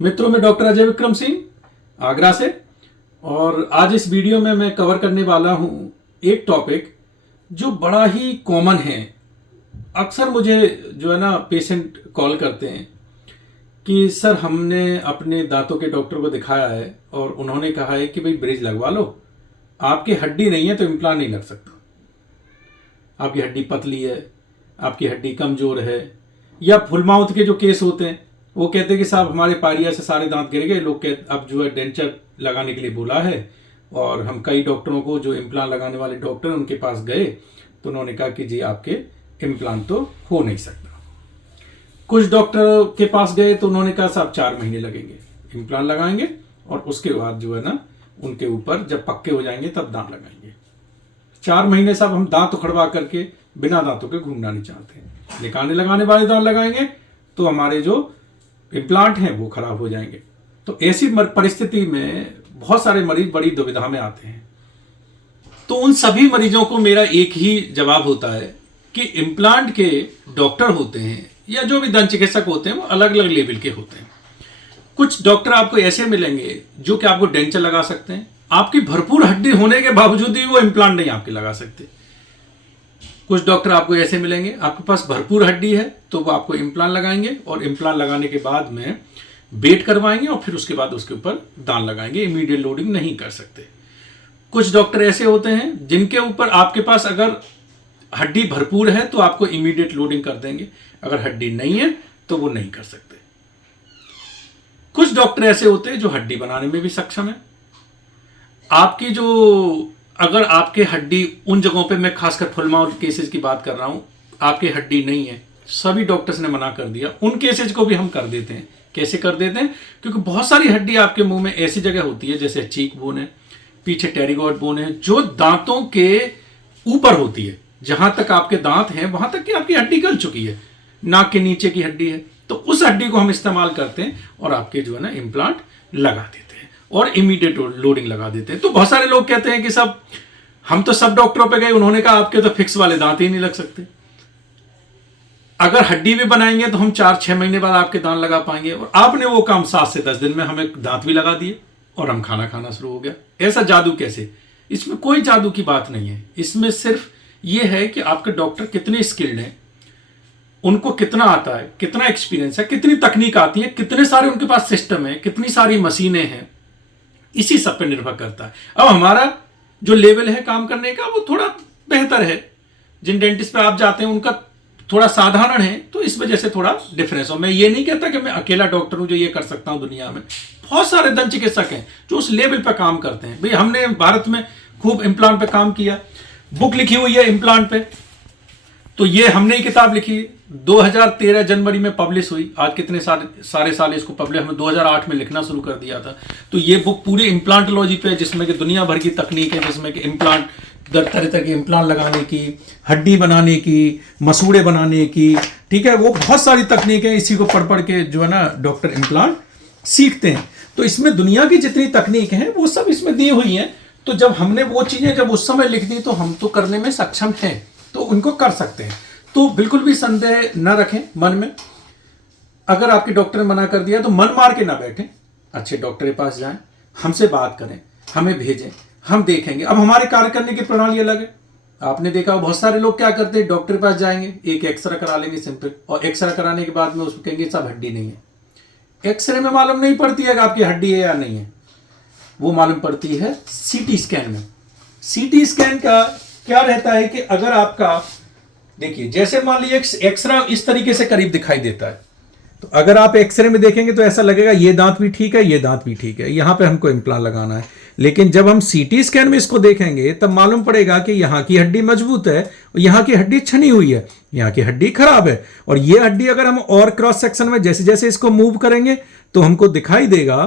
मित्रों, मैं डॉक्टर अजय विक्रम सिंह आगरा से। और आज इस वीडियो में मैं कवर करने वाला हूं एक टॉपिक जो बड़ा ही कॉमन है। अक्सर मुझे जो है ना पेशेंट कॉल करते हैं कि सर हमने अपने दांतों के डॉक्टर को दिखाया है और उन्होंने कहा है कि भाई ब्रिज लगवा लो, आपकी हड्डी नहीं है तो इम्प्लांट नहीं लग सकता। आपकी हड्डी पतली है, आपकी हड्डी कमजोर है, या फुल माउथ के जो केस होते हैं वो कहते हैं कि साहब हमारे पारिया से सारे दांत गिर गए, लोग कहते अब जो है डेंचर लगाने के लिए बोला है। और हम कई डॉक्टरों को, जो इम्प्लांट लगाने वाले डॉक्टर उनके पास गए तो उन्होंने कहा कि जी आपके इम्प्लांट तो हो नहीं सकता। कुछ डॉक्टर के पास गए तो उन्होंने कहा साहब 4 महीने लगेंगे, इम्प्लांट लगाएंगे और उसके बाद जो है ना उनके ऊपर जब पक्के हो जाएंगे तब दांत लगाएंगे। 4 महीने साहब हम दांत उखड़वा करके बिना दांतों के घूमना नहीं चाहते। निकालने लगाने वाले दांत लगाएंगे तो हमारे जो इम्प्लांट हैं वो खराब हो जाएंगे। तो ऐसी परिस्थिति में बहुत सारे मरीज बड़ी दुविधा में आते हैं। तो उन सभी मरीजों को मेरा एक ही जवाब होता है कि इम्प्लांट के डॉक्टर होते हैं या जो भी दंत चिकित्सक होते हैं वो अलग अलग लेवल के होते हैं। कुछ डॉक्टर आपको ऐसे मिलेंगे जो कि आपको डेंचर लगा सकते हैं, आपकी भरपूर हड्डी होने के बावजूद भी वो इम्प्लांट नहीं आपके लगा सकते। कुछ डॉक्टर आपको ऐसे मिलेंगे आपके पास भरपूर हड्डी है तो वो आपको इम्प्लांट लगाएंगे और इम्प्लांट लगाने के बाद में बेट करवाएंगे और फिर उसके बाद उसके ऊपर दांत लगाएंगे, इमीडिएट लोडिंग नहीं कर सकते। कुछ डॉक्टर ऐसे होते हैं जिनके ऊपर आपके पास अगर हड्डी भरपूर है तो आपको इमीडिएट लोडिंग कर देंगे, अगर हड्डी नहीं है तो वो नहीं कर सकते। कुछ डॉक्टर ऐसे होते हैं जो हड्डी बनाने में भी सक्षम है। आपकी जो अगर आपके हड्डी उन जगहों पे, मैं खासकर फुल माउथ केसेस की बात कर रहा हूं, आपकी हड्डी नहीं है, सभी डॉक्टर्स ने मना कर दिया, उन केसेस को भी हम कर देते हैं। कैसे कर देते हैं? क्योंकि बहुत सारी हड्डी आपके मुंह में ऐसी जगह होती है जैसे चीक बोन है, पीछे टेरिगॉट बोन है, जो दांतों के ऊपर होती है। जहां तक आपके दांत हैं वहां तक की आपकी हड्डी गल चुकी है, नाक के नीचे की हड्डी है, तो उस हड्डी को हम इस्तेमाल करते हैं और आपके जो है ना इम्प्लांट लगा देते हैं और इमीडिएट लोडिंग लगा देते हैं। तो बहुत सारे लोग कहते हैं कि सब हम तो सब डॉक्टरों पे गए, उन्होंने कहा आपके तो फिक्स वाले दांत ही नहीं लग सकते। अगर हड्डी भी बनाएंगे तो हम 4-6 महीने बाद आपके दांत लगा पाएंगे, और आपने वो काम 7 से 10 दिन में हमें दांत भी लगा दिए और हम खाना खाना शुरू हो गया। ऐसा जादू कैसे? इसमें कोई जादू की बात नहीं है। इसमें सिर्फ ये है कि आपके डॉक्टर कितने स्किल्ड हैं, उनको कितना आता है, कितना एक्सपीरियंस है, कितनी तकनीक आती है, कितने सारे उनके पास सिस्टम है, कितनी सारी मशीनें हैं, इसी सब पे निर्भर करता है। अब हमारा जो लेवल है काम करने का वो थोड़ा बेहतर है। जिन डेंटिस्ट पे आप जाते हैं उनका थोड़ा साधारण है, तो इस वजह से थोड़ा डिफरेंस हो। मैं ये नहीं कहता कि मैं अकेला डॉक्टर हूं जो ये कर सकता हूं। दुनिया में बहुत सारे दंत चिकित्सक हैं जो उस लेवल पे काम करते हैं। भाई हमने भारत में खूब इम्प्लांट पे काम किया, बुक लिखी हुई है इम्प्लांट पे, तो ये हमने ही किताब लिखी, 2013 जनवरी में पब्लिश हुई। आज कितने सारे साल इसको पब्लिश, हमने 2008 में लिखना शुरू कर दिया था। तो ये बुक पूरी इम्प्लांटोलॉजी पे, जिसमें कि दुनिया भर की तकनीक है, जिसमें कि इम्प्लांट तरह तरह के इम्प्लांट लगाने की, हड्डी बनाने की, मसूड़े बनाने की, ठीक है, वो बहुत सारी तकनीक है। इसी को पढ़ पढ़ के जो है ना डॉक्टर इम्प्लांट सीखते हैं। तो इसमें दुनिया की जितनी तकनीक है वो सब इसमें दी हुई है। तो जब हमने वो चीजें जब उस समय लिख दी तो हम तो करने में सक्षम हैं, तो उनको कर सकते हैं। तो बिल्कुल भी संदेह न रखें मन में। अगर आपके डॉक्टर ने मना कर दिया तो मन मार के ना बैठें, अच्छे डॉक्टर के पास जाएं, हमसे बात करें, हमें भेजें, हम देखेंगे। अब हमारे कार्य करने की प्रणाली अलग है। आपने देखा बहुत सारे लोग क्या करते हैं, डॉक्टर के पास जाएंगे, एक एक्सरे करा लेंगे सिंपल, और एक्सरे कराने के बाद में उसको कहेंगे सब हड्डी नहीं है। एक्सरे में मालूम नहीं पड़ती है कि आपकी हड्डी है या नहीं है, वो मालूम पड़ती है सीटी स्कैन में। सीटी स्कैन का क्या रहता है कि अगर आपका, देखिए जैसे मान लीजिए एक्सरे इस तरीके से करीब दिखाई देता है, तो अगर आप एक्सरे में देखेंगे तो ऐसा लगेगा ये दांत भी ठीक है, ये दांत भी ठीक है, यहां पे हमको इम्प्लांट लगाना है। लेकिन जब हम सीटी स्कैन में इसको देखेंगे तब मालूम पड़ेगा कि यहां की हड्डी मजबूत है और यहां की हड्डी छनी हुई है, यहां की हड्डी खराब है। और ये हड्डी अगर हम और क्रॉस सेक्शन में जैसे जैसे इसको मूव करेंगे तो हमको दिखाई देगा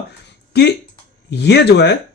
कि ये जो है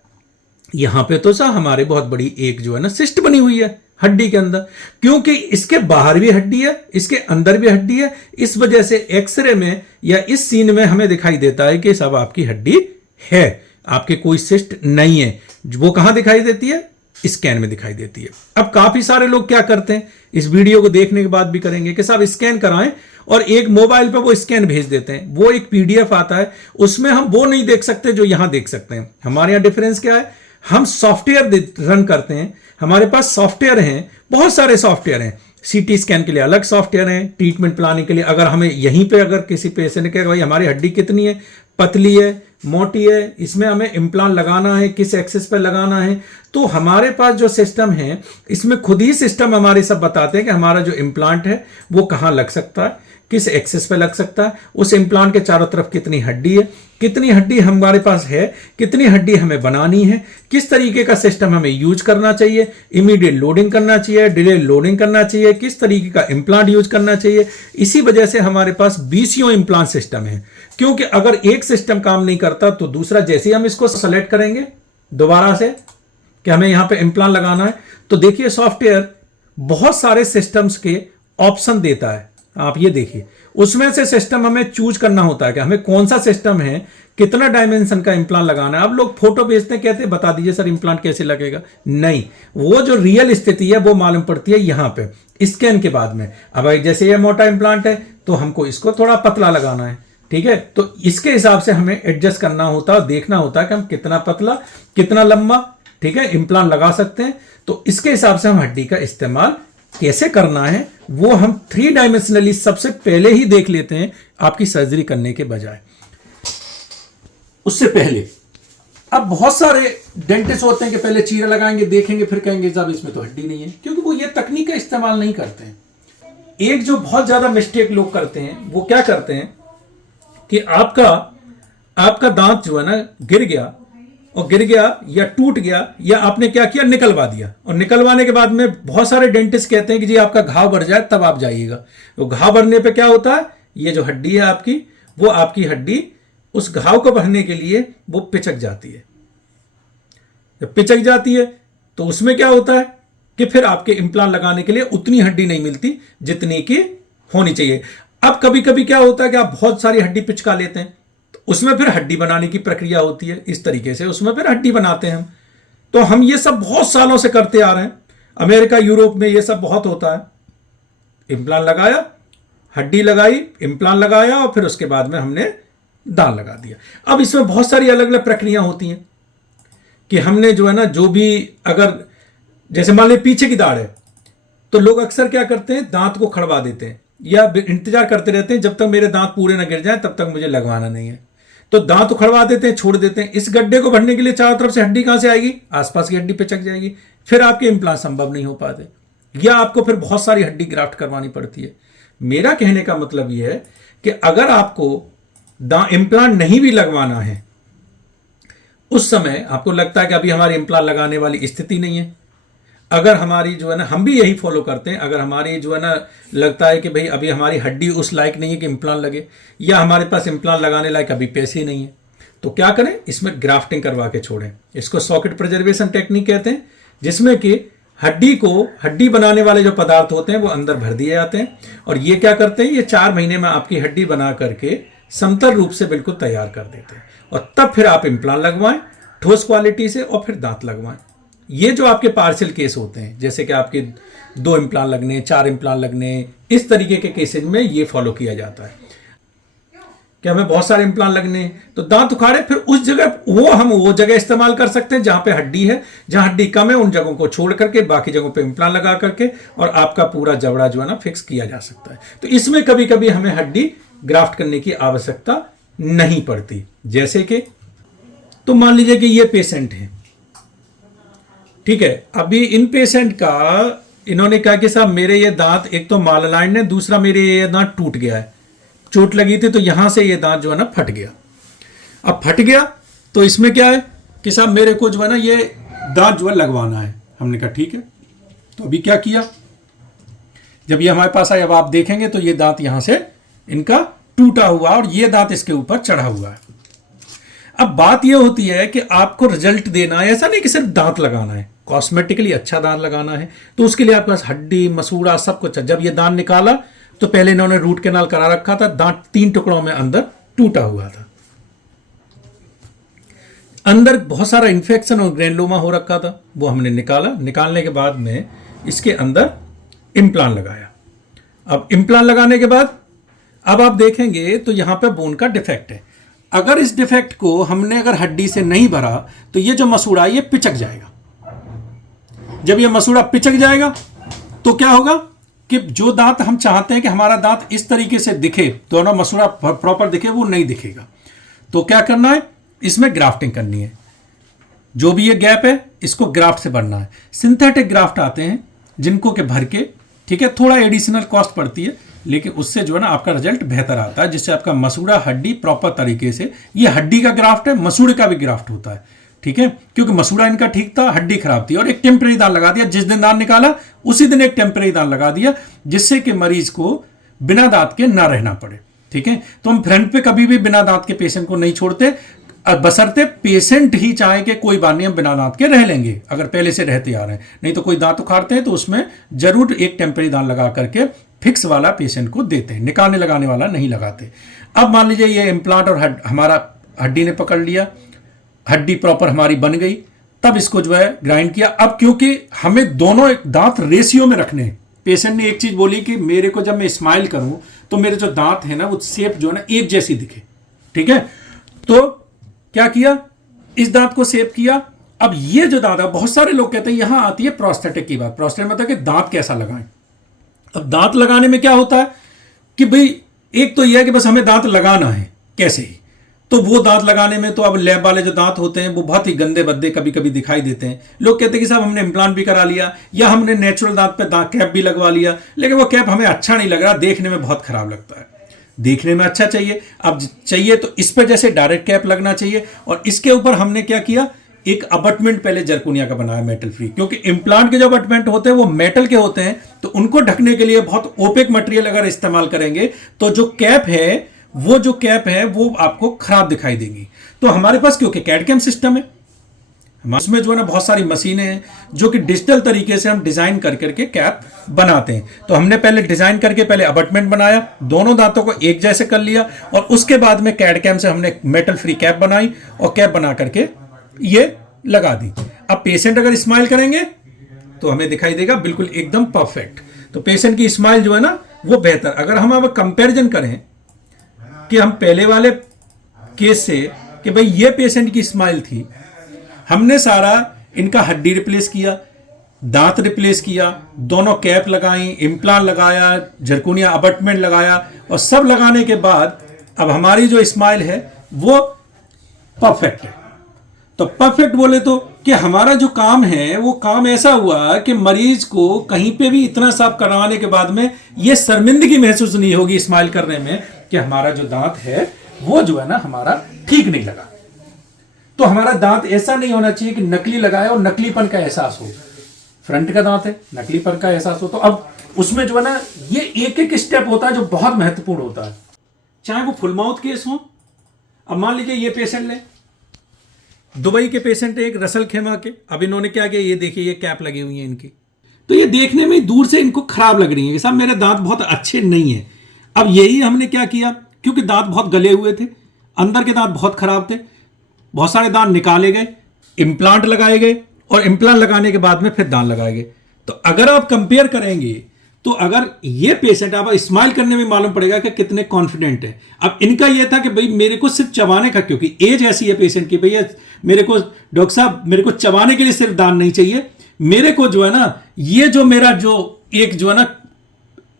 यहां पे तो सा हमारे बहुत बड़ी एक जो है ना सिस्ट बनी हुई है हड्डी के अंदर, क्योंकि इसके बाहर भी हड्डी है, इसके अंदर भी हड्डी है। इस वजह से एक्सरे में या इस सीन में हमें दिखाई देता है कि सब आपकी हड्डी है, आपके कोई सिस्ट नहीं है। वो कहां दिखाई देती है? स्कैन में दिखाई देती है। अब काफी सारे लोग क्या करते हैं, इस वीडियो को देखने के बाद भी करेंगे कि साहब स्कैन कराएं और एक मोबाइल पे वो स्कैन भेज देते हैं, वो एक पीडीएफ आता है, उसमें हम वो नहीं देख सकते जो यहां देख सकते हैं। हमारे यहां डिफरेंस क्या है, हम सॉफ्टवेयर रन करते हैं, हमारे पास सॉफ्टवेयर हैं, बहुत सारे सॉफ्टवेयर हैं, सीटी स्कैन के लिए अलग सॉफ्टवेयर है, ट्रीटमेंट प्लानिंग के लिए। अगर हमें यहीं पे अगर किसी पेशेंट के भाई हमारी हड्डी कितनी है, पतली है, मोटी है, इसमें हमें इम्प्लांट लगाना है, किस एक्सेस पे लगाना है, तो हमारे पास जो सिस्टम है इसमें खुद ही सिस्टम हमारे सब बताते हैं कि हमारा जो इम्प्लांट है वो कहां लग सकता है, किस एक्सेस पे लग सकता है, उस इम्प्लांट के चारों तरफ कितनी हड्डी है, कितनी हड्डी हमारे पास है, कितनी हड्डी हमें बनानी है, किस तरीके का सिस्टम हमें यूज करना चाहिए, इमीडिएट लोडिंग करना चाहिए, डिले लोडिंग करना चाहिए, किस तरीके का इम्प्लांट यूज करना चाहिए। इसी वजह से हमारे पास 20 इम्प्लांट सिस्टम है, क्योंकि अगर एक सिस्टम काम नहीं करता तो दूसरा, जैसे ही हम इसको सेलेक्ट करेंगे दोबारा से कि हमें यहां पे इम्प्लांट लगाना है, तो देखिए सॉफ्टवेयर बहुत सारे सिस्टम्स के ऑप्शन देता है। आप ये देखिए, उसमें से सिस्टम हमें चूज करना होता है कि हमें कौन सा सिस्टम है, कितना डायमेंशन का इम्प्लांट लगाना है। अब लोग फोटो भेजते हैं, कहते हैं बता दीजिए सर इम्प्लांट कैसे लगेगा। नहीं, वो जो रियल स्थिति है वो मालूम पड़ती है यहां पे स्कैन के बाद में। अब भाई जैसे ये मोटा इम्प्लांट है तो हमको इसको थोड़ा पतला लगाना है, ठीक है, तो इसके हिसाब से हमें एडजस्ट करना होता है, देखना होता है कि हम कितना पतला कितना लंबा, ठीक है, इम्प्लांट लगा सकते हैं। तो इसके हिसाब से हम हड्डी का इस्तेमाल कैसे करना है वो हम 3 डायमेंशनली सबसे पहले ही देख लेते हैं, आपकी सर्जरी करने के बजाय। उससे पहले अब बहुत सारे डेंटिस्ट होते हैं कि पहले चीरा लगाएंगे, देखेंगे, फिर कहेंगे साहब इसमें तो हड्डी नहीं है, क्योंकि वो ये तकनीक का इस्तेमाल नहीं करते हैं। एक जो बहुत ज्यादा मिस्टेक लोग करते हैं वो क्या करते हैं कि आपका दांत जो है ना गिर गया या टूट गया, या आपने क्या किया, निकलवा दिया, और निकलवाने के बाद में बहुत सारे डेंटिस्ट कहते हैं कि जी आपका घाव भर जाए तब आप जाइएगा। तो घाव भरने पे क्या होता है, ये जो हड्डी है आपकी, वो आपकी हड्डी उस घाव को भरने के लिए वो पिचक जाती है। जब पिचक जाती है तो उसमें क्या होता है कि फिर आपके इम्प्लांट लगाने के लिए उतनी हड्डी नहीं मिलती जितनी की होनी चाहिए। अब कभी कभी क्या होता है कि आप बहुत सारी हड्डी पिचका लेते हैं, तो उसमें फिर हड्डी बनाने की प्रक्रिया होती है, इस तरीके से उसमें फिर हड्डी बनाते हैं हम। तो हम ये सब बहुत सालों से करते आ रहे हैं, अमेरिका यूरोप में ये सब बहुत होता है। इम्प्लांट लगाया, हड्डी लगाई, इम्प्लांट लगाया, और फिर उसके बाद में हमने दांत लगा दिया। अब इसमें बहुत सारी अलग अलग प्रक्रिया होती हैं कि हमने जो है ना, जो भी अगर जैसे मान लीजिए पीछे की दाढ़ है, तो लोग अक्सर क्या करते हैं, दांत को खड़वा देते हैं या इंतजार करते रहते हैं जब तक मेरे दांत पूरे ना गिर जाएं तब तक मुझे लगवाना नहीं है। तो दांत उखड़वा देते हैं, छोड़ देते हैं। इस गड्ढे को भरने के लिए चारों तरफ से हड्डी कहां से आएगी, आसपास की हड्डी पिचक जाएगी, फिर आपके इम्प्लांट संभव नहीं हो पाते, या आपको फिर बहुत सारी हड्डी ग्राफ्ट करवानी पड़ती है। मेरा कहने का मतलब यह है कि अगर आपको इम्प्लांट नहीं भी लगवाना है, उस समय आपको लगता है कि अभी हमारी इम्प्लांट लगाने वाली स्थिति नहीं है, अगर हमारी जो है ना, हम भी यही फॉलो करते हैं, अगर हमारी जो है ना लगता है कि भाई अभी हमारी हड्डी उस लायक नहीं है कि इम्प्लांट लगे, या हमारे पास इम्प्लांट लगाने लायक अभी पैसे ही नहीं है, तो क्या करें, इसमें ग्राफ्टिंग करवा के छोड़ें। इसको सॉकेट प्रिजर्वेशन टेक्निक कहते हैं, जिसमें कि हड्डी बनाने वाले जो पदार्थ होते हैं वो अंदर भर दिए जाते हैं, और ये क्या करते हैं, ये 4 महीने में आपकी हड्डी बना करके समतल रूप से बिल्कुल तैयार कर देते हैं, और तब फिर आप इम्प्लांट लगवाएं ठोस क्वालिटी से, और फिर दांत लगवाएं। ये जो आपके पार्शियल केस होते हैं, जैसे कि आपके 2 इम्प्लांट लगने, 4 इम्प्लांट लगने, इस तरीके के केसेज में ये फॉलो किया जाता है कि हमें बहुत सारे इम्प्लांट लगने, तो दांत उखाड़े, फिर उस जगह वो जगह इस्तेमाल कर सकते हैं जहां पे हड्डी है, जहां हड्डी कम है उन जगहों को छोड़ करके बाकी जगहों पे इम्प्लांट लगा करके, और आपका पूरा जबड़ा जो है ना फिक्स किया जा सकता है। तो इसमें कभी कभी हमें हड्डी ग्राफ्ट करने की आवश्यकता नहीं पड़ती। जैसे कि तो मान लीजिए कि ये पेशेंट है, ठीक है, अभी इन पेशेंट का इन्होंने कहा कि साहब मेरे ये दांत, एक तो माललाइन है, दूसरा मेरे ये दांत टूट गया है, चोट लगी थी तो यहां से ये दांत जो है ना फट गया। अब फट गया तो इसमें क्या है कि साहब मेरे को जो है ना ये दांत जो है लगवाना है। हमने कहा ठीक है, तो अभी क्या किया, जब ये हमारे पास आए, अब आप देखेंगे तो ये दांत यहां से इनका टूटा हुआ और ये दांत इसके ऊपर चढ़ा हुआ है। अब बात यह होती है कि आपको रिजल्ट देना है, ऐसा नहीं कि सिर्फ दांत लगाना है, कॉस्मेटिकली अच्छा दांत लगाना है, तो उसके लिए आपके पास हड्डी मसूड़ा सब कुछ है। जब ये दांत निकाला तो पहले इन्होंने रूट कैनाल करा रखा था, दांत 3 टुकड़ों में अंदर टूटा हुआ था, अंदर बहुत सारा इन्फेक्शन और ग्रेनुलोमा हो रखा था, वो हमने निकाला। निकालने के बाद में इसके अंदर इम्प्लांट लगाया। अब इम्प्लांट लगाने के बाद अब आप देखेंगे तो यहां पे बोन का डिफेक्ट है। अगर इस डिफेक्ट को हमने अगर हड्डी से नहीं भरा तो ये जो मसूड़ा ये पिचक जाएगा। जब ये मसूड़ा पिचक जाएगा तो क्या होगा कि जो दांत हम चाहते हैं कि हमारा दांत इस तरीके से दिखे, दोनों मसूड़ा प्रॉपर दिखे, वो नहीं दिखेगा। तो क्या करना है, इसमें ग्राफ्टिंग करनी है। जो भी ये गैप है इसको ग्राफ्ट से भरना है। सिंथेटिक ग्राफ्ट आते हैं जिनको के भर के, ठीक है, थोड़ा एडिशनल कॉस्ट पड़ती है, लेकिन उससे जो है ना आपका रिजल्ट बेहतर आता है, जिससे आपका मसूड़ा हड्डी प्रॉपर तरीके से, ये हड्डी का ग्राफ्ट है, मसूड़े का भी ग्राफ्ट होता है, ठीक है, क्योंकि मसूड़ा इनका ठीक था, हड्डी खराब थी, और एक टेम्परेरी दांत लगा दिया। जिस दिन दांत निकाला उसी दिन एक टेम्परेरी दांत लगा दिया, जिससे कि मरीज को बिना दांत के ना रहना पड़े। ठीक है, तो हम फ्रंट पे कभी भी बिना दांत के पेशेंट को नहीं छोड़ते, बशर्ते पेशेंट ही चाहे कि कोई बात नहीं हम बिना दांत के रह लेंगे, अगर पहले से रहते आ रहे हैं। नहीं तो कोई दांत उखाड़ते हैं तो उसमें जरूर एक टेम्परेरी दांत लगा करके फिक्स वाला पेशेंट को देते हैं, निकालने लगाने वाला नहीं लगाते। अब मान लीजिए ये इम्प्लांट और हमारा हड्डी ने पकड़ लिया, हड्डी प्रॉपर हमारी बन गई, तब इसको जो है ग्राइंड किया। अब क्योंकि हमें दोनों दांत रेशियो में रखने हैं, पेशेंट ने एक चीज बोली कि मेरे को जब मैं स्माइल करूं तो मेरे जो दांत है ना वो शेप जो है ना एक जैसी दिखे। ठीक है, तो क्या किया, इस दांत को शेप किया। अब ये जो दांत है, बहुत सारे लोग कहते हैं, यहां आती है प्रोस्थेटिक की बात। प्रोस्थेटिक मतलब कि दांत कैसा लगाएं। अब दांत लगाने में क्या होता है कि भाई एक तो यह है कि बस हमें दांत लगाना है कैसे ही, तो वो दांत लगाने में तो अब लैब वाले जो दांत होते हैं वो बहुत ही गंदे बद्दे कभी कभी दिखाई देते हैं। लोग कहते हैं कि साहब हमने इम्प्लांट भी करा लिया या हमने नेचुरल दांत पे दांत कैप भी लगवा लिया, लेकिन वो कैप हमें अच्छा नहीं लग रहा, देखने में बहुत खराब लगता है। देखने में अच्छा चाहिए, अब चाहिए तो इस पर जैसे डायरेक्ट कैप लगना चाहिए। और इसके ऊपर हमने क्या किया, एक अबटमेंट पहले जरकोनिया का बनाया मेटल फ्री, क्योंकि इम्प्लांट के जो अबटमेंट होते हैं वो मेटल के होते हैं, तो उनको ढकने के लिए बहुत ओपेक मटेरियल अगर इस्तेमाल करेंगे तो जो कैप है वो आपको खराब दिखाई देगी। तो हमारे पास क्योंकि कैड-कैम सिस्टम है, उसमें जो है ना बहुत सारी मशीनें हैं जो कि डिजिटल तरीके से हम डिजाइन कर करके कैप बनाते हैं। तो हमने पहले डिजाइन करके पहले अबटमेंट बनाया, दोनों दांतों को एक जैसे कर लिया, और उसके बाद में कैड-कैम से हमने मेटल फ्री कैप बनाई और कैप बना करके ये लगा दी। अब पेशेंट अगर स्माइल करेंगे तो हमें दिखाई देगा बिल्कुल एकदम परफेक्ट। तो पेशेंट की स्माइल जो है ना वो बेहतर। अगर हम अब कंपैरिजन करें कि हम पहले वाले केस से कि भाई ये पेशेंट की स्माइल थी, हमने सारा इनका हड्डी रिप्लेस किया, दांत रिप्लेस किया, दोनों कैप लगाई, इम्प्लांट लगाया, जरकोनिया अबटमेंट लगाया, और सब लगाने के बाद अब हमारी जो स्माइल है वो परफेक्ट है। तो परफेक्ट बोले तो कि हमारा जो काम है वो काम ऐसा हुआ कि मरीज को कहीं पे भी इतना साफ करवाने के बाद में ये शर्मिंदगी महसूस नहीं होगी स्माइल करने में कि हमारा जो दांत है वो जो है ना हमारा ठीक नहीं लगा। तो हमारा दांत ऐसा नहीं होना चाहिए कि नकली लगाए और नकलीपन का एहसास हो। फ्रंट का दांत है, नकलीपन का एहसास हो, तो अब उसमें जो है ना ये एक एक स्टेप होता है जो बहुत महत्वपूर्ण होता है, चाहे वो फुल माउथ केस हो। अब मान लीजिए ये पेशेंट ले, दुबई के पेशेंट है एक, रसल खेमा के। अब इन्होंने क्या किया, ये देखिए ये कैप लगी हुई है इनकी, तो ये देखने में दूर से इनको खराब लग रही है कि साहब मेरे दांत बहुत अच्छे नहीं है। अब यही हमने क्या किया, क्योंकि दांत बहुत गले हुए थे, अंदर के दांत बहुत खराब थे, बहुत सारे दांत निकाले गए, इम्प्लांट लगाए गए, और इम्प्लांट लगाने के बाद में फिर दांत लगाए गए। तो अगर आप कंपेयर करेंगे तो अगर ये पेशेंट, आप स्माइल करने में मालूम पड़ेगा कि कितने कॉन्फिडेंट है। अब इनका यह था कि भाई मेरे को सिर्फ चबाने का, क्योंकि एज ऐसी है पेशेंट की, भैया मेरे को डॉक्टर साहब मेरे को चबाने के लिए सिर्फ दांत नहीं चाहिए, मेरे को जो है ना ये जो मेरा जो एक जो है ना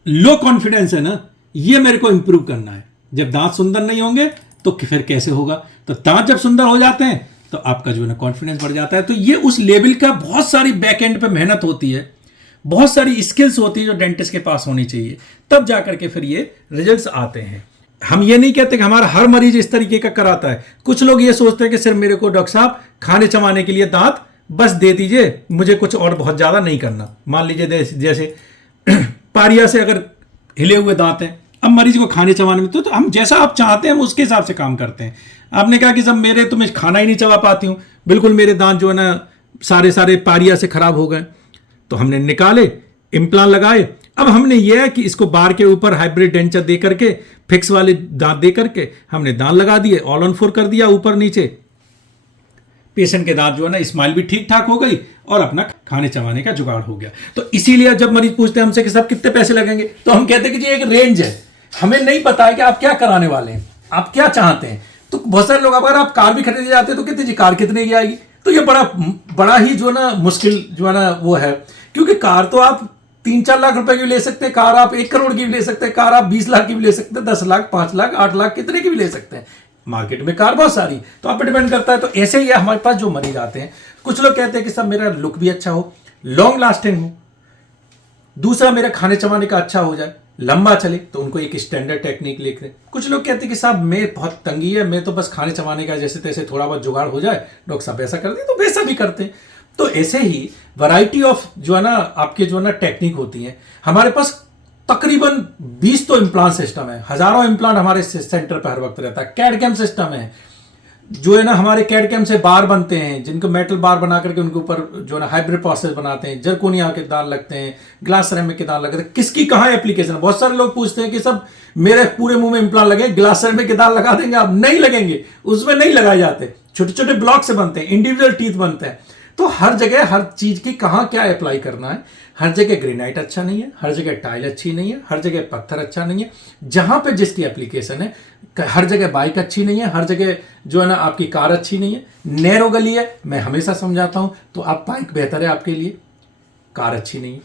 लो कॉन्फिडेंस है ना, ये मेरे को इंप्रूव करना है। जब दांत सुंदर नहीं होंगे तो फिर कैसे होगा। तो दांत जब सुंदर हो जाते हैं तो आपका जो है ना कॉन्फिडेंस बढ़ जाता है। तो ये उस लेवल का बहुत सारी बैक एंड पे मेहनत होती है, बहुत सारी स्किल्स होती है जो डेंटिस्ट के पास होनी चाहिए, तब जाकर के फिर ये रिजल्ट्स आते हैं। हम ये नहीं कहते कि हमारा हर मरीज इस तरीके का कराता है। कुछ लोग ये सोचते हैं कि सिर्फ मेरे को डॉक्टर साहब खाने चबाने के लिए दांत बस दे दीजिए, मुझे कुछ और बहुत ज्यादा नहीं करना। मान लीजिए जैसे पारिया से अगर हिले हुए दांत हैं, अब मरीज को खाने चबाने में तो हम जैसा आप चाहते हैं हम उसके हिसाब से काम करते हैं। आपने कहा कि सब मेरे तो मैं खाना ही नहीं चबा पाती हूँ, बिल्कुल मेरे दांत जो है ना सारे पारिया से खराब हो गए, तो हमने निकाले, इम्प्लांट लगाए। अब हमने यह है कि इसको बार के ऊपर हाइब्रिड डेंचर दे करके, फिक्स वाले दांत दे करके हमने दांत लगा दिए, ऑल ऑन 4 कर दिया ऊपर नीचे। पेशेंट के दांत जो है ना स्माइल भी ठीक ठाक हो गई और अपना खाने चबाने का जुगाड़ हो गया। तो इसीलिए जब मरीज पूछते हैं हमसे कि साहब कितने पैसे लगेंगे, तो हम कहते हैं कि जी एक रेंज है, हमें नहीं पता है कि आप क्या कराने वाले हैं, आप क्या चाहते हैं। तो बहुत सारे लोग, अगर आप कार भी खरीदने जाते हैं तो कहते जी कार कितने की आएगी, तो ये बड़ा ही जो है ना मुश्किल जो है ना वो है, क्योंकि कार तो आप 3-4 लाख रुपए की भी ले सकते हैं, कार आप 1 करोड़ की भी ले सकते हैं, कार आप 20 लाख की भी ले सकते हैं, 10 लाख, 5 लाख, 8 लाख, कितने की भी ले सकते हैं। मार्केट में कार बहुत सारी, तो आप पे डिपेंड करता है। तो ऐसे ही हमारे पास जो मरीज आते हैं, कुछ लोग कहते हैं कि सब मेरा लुक भी अच्छा हो, लॉन्ग लास्टिंग हो, दूसरा मेरा खाने चबाने का अच्छा हो जाए, लंबा चले, तो उनको एक स्टैंडर्ड टेक्निक लिख रहे। कुछ लोग कहते हैं कि साहब मैं बहुत तंगी है, मैं तो बस खाने चबाने का जैसे तैसे थोड़ा बहुत जुगाड़ हो जाए, डॉक्टर साहब ऐसा कर दें, तो वैसा भी करते हैं। तो ऐसे ही वैरायटी ऑफ जो है ना आपके जो है ना टेक्निक होती है। हमारे पास तकरीबन 20 तो इम्प्लांट सिस्टम है, हजारों इम्प्लांट हमारे सेंटर पर हर वक्त रहता है। कैड कैम सिस्टम है, जो है ना हमारे कैड कैम से बार बनते हैं, जिनको मेटल बार बना करके उनके ऊपर जो है ना हाइब्रिड प्रोसेस बनाते हैं, जरकोनिया के दांत लगते हैं, ग्लास सिरेमिक के दांत लगते हैं। किसकी कहाँ एप्लीकेशन है। बहुत सारे लोग पूछते हैं कि सब मेरे पूरे मुंह में इम्प्लांट लगे, ग्लास सिरेमिक के दांत लगा देंगे आप, नहीं लगेंगे, उसमें नहीं लगाए जाते, छोटे छोटे ब्लॉक से बनते हैं, इंडिविजुअल टीथ बनते हैं। तो हर जगह हर चीज की कहाँ क्या अप्लाई करना है। हर जगह ग्रेनाइट अच्छा नहीं है, हर जगह टाइल अच्छी नहीं है, हर जगह पत्थर अच्छा नहीं है, जहां पे जिसकी एप्लीकेशन है। हर जगह बाइक अच्छी नहीं है, हर जगह जो है ना आपकी कार अच्छी नहीं है। नैरो गली है, मैं हमेशा समझाता हूं, तो आप बाइक बेहतर है आपके लिए, कार अच्छी नहीं है।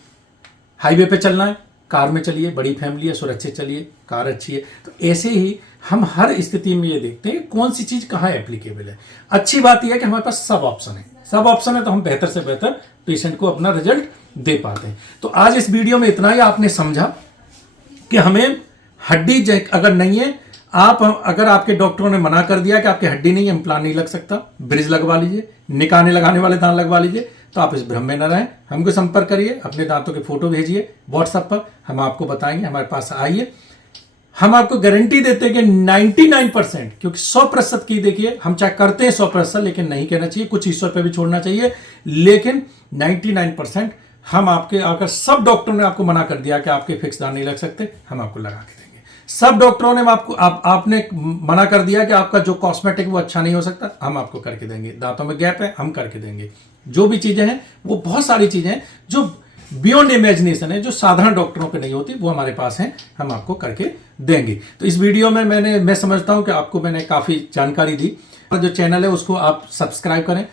हाईवे पे चलना है, कार में चलिए, बड़ी फैमिली है, सुरक्षित चलिए, कार अच्छी है। तो ऐसे ही हम हर स्थिति में ये देखते हैं कौन सी चीज कहाँ एप्लीकेबल है। अच्छी बात यह है कि हमारे पास सब ऑप्शन है, सब ऑप्शन है, तो हम बेहतर से बेहतर पेशेंट को अपना रिजल्ट दे पाते हैं। तो आज इस वीडियो में इतना ही आपने समझा कि हमें हड्डी अगर नहीं है, आप अगर आपके डॉक्टरों ने मना कर दिया कि आपकी हड्डी नहीं है, इम्प्लांट नहीं लग सकता, ब्रिज लगवा लीजिए, निकाने लगाने वाले दांत लगवा लीजिए, तो आप इस भ्रम में न रहें। हमको संपर्क करिए, अपने दांतों के फोटो भेजिए व्हाट्सएप पर, हम आपको बताएंगे, हमारे पास आइए। हम आपको गारंटी देते हैं कि 99%, क्योंकि 100% की देखिए हम चाहे करते हैं 100%, लेकिन नहीं कहना चाहिए, कुछ ईश्वर पे भी छोड़ना चाहिए, लेकिन 99% हम आपके, अगर सब डॉक्टरों ने आपको मना कर दिया कि आपके फिक्स दांत नहीं लग सकते, हम आपको लगा के देंगे। सब डॉक्टरों ने आपको आपने मना कर दिया कि आपका जो कॉस्मेटिक वो अच्छा नहीं हो सकता, हम आपको करके देंगे। दांतों में गैप है, हम करके देंगे। जो भी चीजें हैं, वो बहुत सारी चीजें हैं जो बियॉन्ड इमेजिनेशन है, जो साधारण डॉक्टरों पे नहीं होती, वो हमारे पास है, हम आपको करके देंगे। तो इस वीडियो में मैं समझता हूं कि आपको मैंने काफी जानकारी दी। जो चैनल है उसको आप सब्सक्राइब करें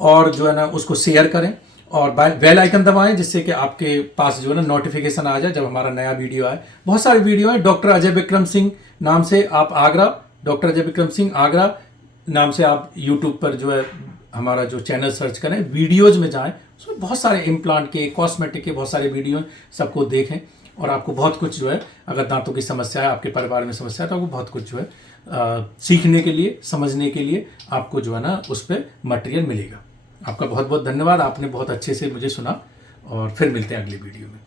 और जो है ना उसको शेयर करें और बेल आइकन दबाएं, जिससे कि आपके पास जो है ना नोटिफिकेशन आ जाए जब हमारा नया वीडियो आए। बहुत सारे वीडियो है, डॉक्टर अजय विक्रम सिंह नाम से आप आगरा, डॉक्टर अजय विक्रम सिंह आगरा नाम से आप यूट्यूब पर जो है हमारा जो चैनल सर्च करें, वीडियोज में जाएं, उसमें बहुत सारे इम्प्लांट के, कॉस्मेटिक के बहुत सारे वीडियो, सबको देखें और आपको बहुत कुछ जो है, अगर दांतों की समस्या है, आपके परिवार में समस्या है, तो आपको बहुत कुछ जो है सीखने के लिए, समझने के लिए आपको जो है ना उस पर मटेरियल मिलेगा। आपका बहुत बहुत धन्यवाद, आपने बहुत अच्छे से मुझे सुना और फिर मिलते हैं अगली वीडियो में।